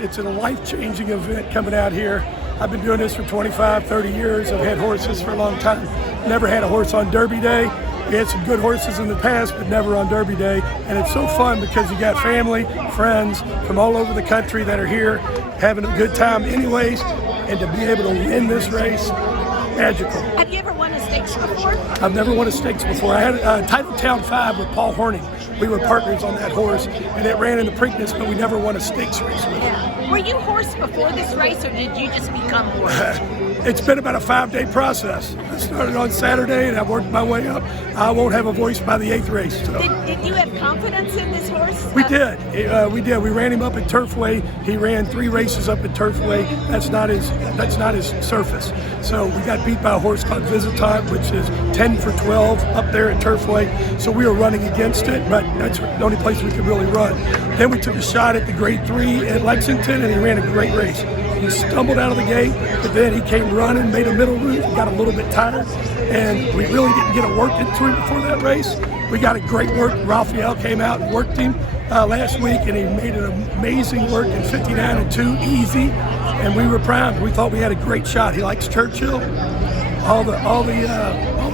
it's a life-changing event coming out here. I've been doing this for 25, 30 years. I've had horses for a long time. Never had a horse on Derby Day. We had some good horses in the past, but never on Derby Day. And it's so fun because you got family, friends from all over the country that are here having a good time anyways. And to be able to win this race, magical. Have you ever won a stakes before? I've never won a stakes before. I had Titletown 5 with Paul Horning. We were partners on that horse, and it ran in the Preakness, but we never won a stakes race with it. Were you horse before this race, or did you just become horse? It's been about a 5-day process. I started on Saturday, and I worked my way up. I won't have a voice by the 8th race. So. Did you have confidence in this horse? We did. We did. We ran him up at Turfway. He ran 3 races up at Turfway. That's not his surface. So we got beat by a horse called Visitant, which is 10 for 12 up there at Turfway. So we were running against it, but that's the only place we could really run. Then we took a shot at the Grade 3 at Lexington, and he ran a great race. He stumbled out of the gate, but then he came running, made a middle route, got a little bit tired, and we really didn't get a work into him before that race. We got a great work. Raphael came out and worked him last week, and he made an amazing work in 59-2, easy, and we were primed. We thought we had a great shot. He likes Churchill. All the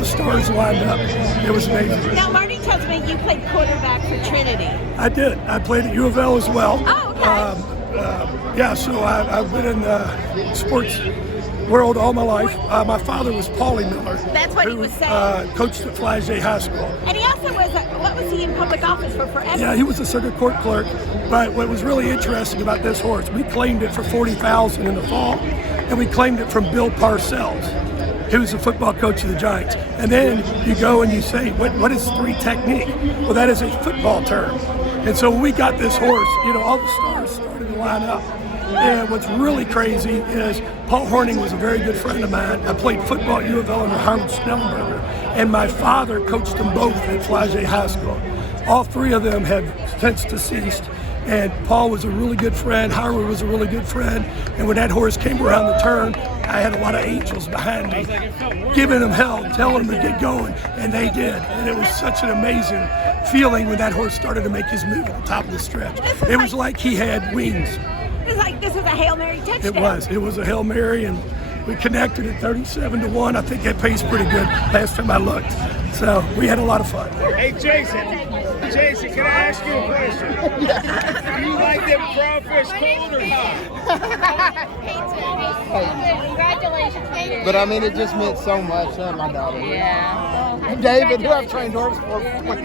stars lined up. It was amazing. Now, Marty tells me you played quarterback for Trinity. I did. I played at U of L as well. Oh, okay. So I've been in the sports world all my life. My father was Paulie Miller. That's what he was saying. Coached at Flagey High School. And he also was, what was he in public office for forever? Yeah, he was a circuit court clerk. But what was really interesting about this horse, we claimed it for $40,000 in the fall, and we claimed it from Bill Parcells, who was the football coach of the Giants. And then you go and you say, what is 3 technique? Well, that is a football term. And so when we got this horse, all the stars started to line up. And what's really crazy is Paul Horning was a very good friend of mine. I played football at U of L under Howard Snellenberger, and my father coached them both at Flagey High School. All 3 of them have since deceased. And Paul was a really good friend, Howard was a really good friend, and when that horse came around the turn, I had a lot of angels behind me, giving them hell, telling them to get going, and they did. And it was such an amazing feeling when that horse started to make his move at the top of the stretch. It was like he had wings. It's like this was a Hail Mary touchdown. It was a Hail Mary, and we connected at 37-1. I think that pays pretty good last time I looked. So we had a lot of fun. Hey, Jason, can I ask you a question? Do you like them crawfish cold or hot? Congratulations. But I mean, it just meant so much, my daughter. Yeah. And David, who I've trained horses for 25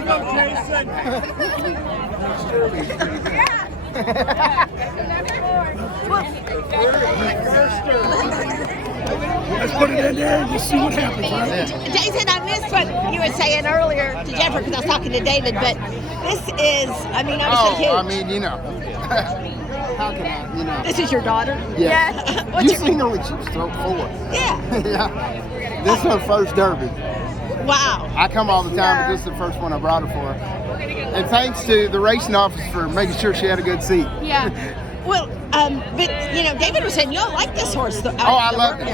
Let's put it in there and just see what happens, right? Jason, I missed what you were saying earlier to Jennifer because I was talking to David, but this is, obviously huge. How can I, This is your daughter? Yeah. You seen her when she was 4. Yeah. Yeah. This is her first Derby. Wow. I come all the time, but this is the first one I brought her for. And thanks to the racing office for making sure she had a good seat. Yeah. Well, but David was saying you don't like this horse. I love it.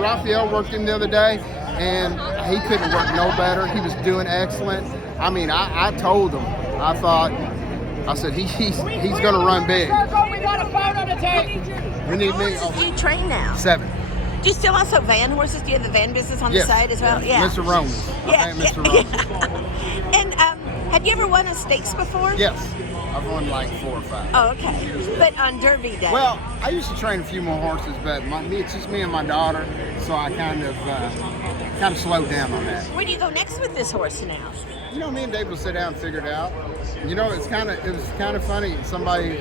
Raphael worked him the other day, and he couldn't work no better. He was doing excellent. I told him. I said he's going to run big. We got a phone on the tape. We need me. Horses do you train now? 7. Do you still also van horses? Do you have the van business on the side as well? Yeah. Mr. Roman. Yeah. Mr. Roman. And have you ever won a stakes before? Yes. I've won like 4 or 5. Oh, okay. But on Derby Day? Well, I used to train a few more horses, but it's just me and my daughter, so I kind of slowed down on that. Where do you go next with this horse now? Me and Dave will sit down and figure it out. It was kind of funny. Somebody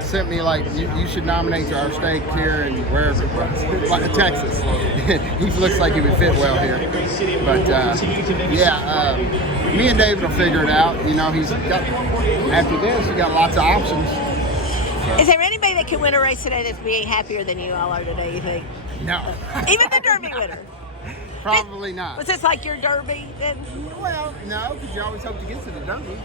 sent me you should nominate to our stake here and wherever it was, like Texas. He looks like he would fit well here. But me and David will figure it out. After this, he got lots of options. Is there anybody that can win a race today that's being happier than you all are today? You think? No. Even the Derby winner. Probably not. Was this like your Derby then? Well, no, because you always hope to get to the Derby.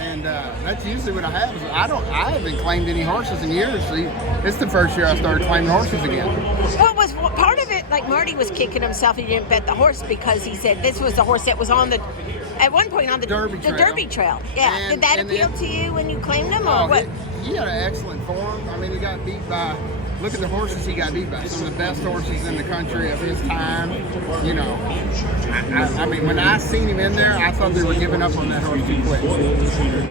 And that's usually what I have. I haven't claimed any horses in years. See, it's the first year I started claiming horses again. Well, was part of it like Marty was kicking himself he didn't bet the horse because he said this was the horse that was at one point on the Derby trail. Derby trail. Yeah. And did that appeal to you when you claimed him or what? he had an excellent form. I mean, he got beat by. Look at the horses he got beat by. Some of the best horses in the country of his time. You know, I mean, when I seen him in there, I thought they were giving up on that horse too quick.